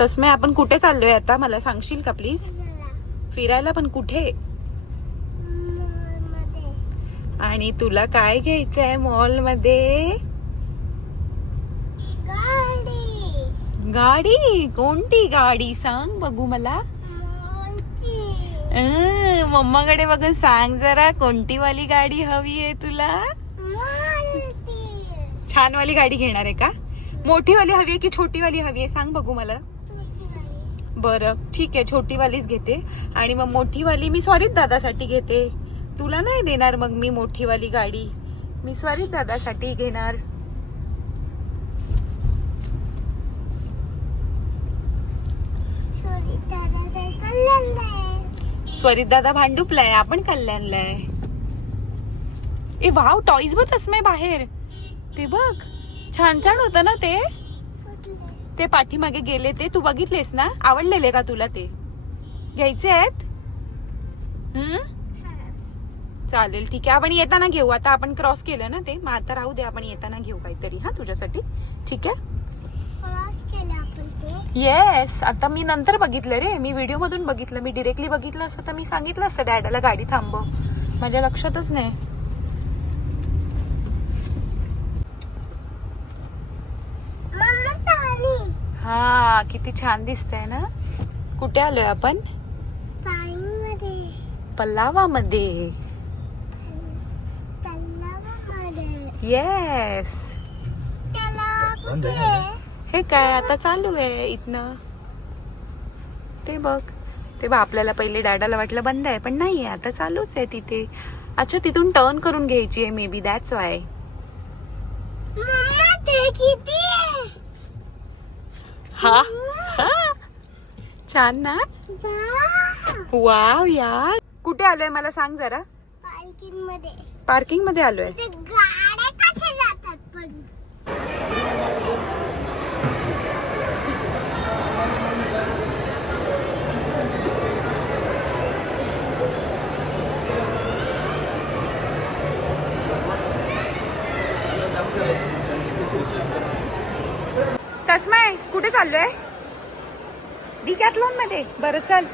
तसमे आपण कुठे चाललोय आता? मला सांगशील का प्लीज? फिरायला पण कुठे? आणि तुला काय घ्यायचंय मॉलमध्ये गाडी? कोणती गाडी? सांग बघू मला. मम्माकडे बघून सांग जरा कोणती वाली गाडी हवी आहे तुला? छान वाली गाडी घेणार आहे का? मोठी वाली हवी आहे की छोटी वाली हवी आहे? सांग बघू मला. बरं ठीक आहे छोटी वालीच घेते. आणि मग मोठी वाली मी स्वारीत दादासाठी घेते. तुला नाही देणार मग मी मोठी वाली गाडी. मी स्वारीत दादासाठी घेणार. स्वरित दादा भांडुपलाय आपण कल्याणलाय. ए वाव टॉईज बघ तसमे बाहेर. ते बघ छान छान होतं ना ते? ते पाठीमागे गेले ते तू बघितलेस ना? आवडलेले का तुला ते? घ्यायचे आहेत? हम्म? चालेल ठीक आहे. आपण येताना घेऊ. आता आपण क्रॉस केलं ना ते? मग आता राहू दे आपण येताना घेऊ काहीतरी हा तुझ्यासाठी. ठीक आहे? येस आता मी नंतर बघितलं रे. मी व्हिडिओ मधून बघितलं. मी डिरेक्टली बघितलं असतं तर मी सांगितलं असतं डॅडाला गाडी थांबव. माझ्या लक्षातच नाही. किती छान दिसतंय ना? कुठे आलोय आपण? पल्लावामध्ये. येस हे काय आता चालू आहे इथनं? ते बघ. ते बघ आपल्याला पहिले डॅडाला वाटलं बंद आहे पण नाही आहे आता चालूच आहे तिथे. अच्छा तिथून टर्न करून घ्यायची आहे मे बी दॅट्स वाय हा हा. छान ना? वाव यार. कुठे आलोय मला सांग जरा. मध्ये पार्किंगमध्ये आलोय गाड्या कशा जातात पण? तस्माय कुठे चाललोय? डिकॅथलॉनमध्ये. बरं चल.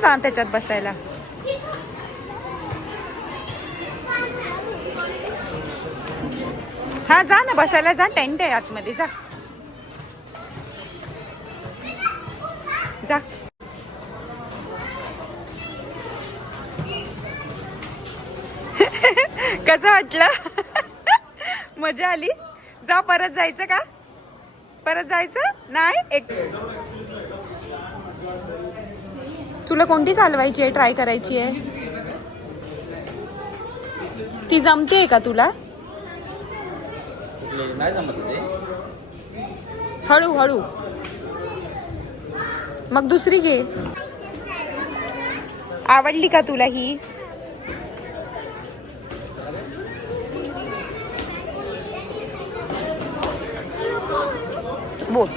ना जा त्याच्यात बसायला. हा जा ना बसायला जा टेंट आहे आतमध्ये जा. जा. कसं वाटलं? मजा आली. जा परत जायचं का? परत जायचं? नाही? एक तुला कोणती चालवायची आहे? ट्राय करायची आहे. ती जमते का तुला? हळू हळू. मग दुसरी घे. आवडली का तुला ही? बोल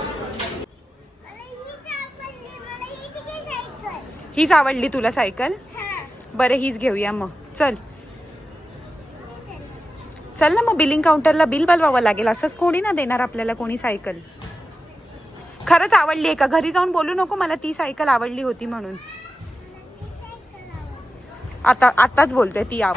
मला हीच आवडली मला ही तिकडे सायकल हीच आवडली तुला सायकल? हा. बरं हीच घेऊया मग. चल. चल ना मग बिलिंग काउंटरला बिल बलवावं लागेल. असंच कोणी ना देणार आपल्याला कोणी सायकल? खरंच आवडली आहे का? घरी जाऊन बोलू नको मला ती सायकल आवडली होती म्हणून. आता आताच बोलते ती आव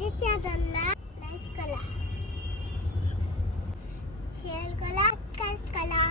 माझ्या चॅनलला लाईक करा शेअर करा करा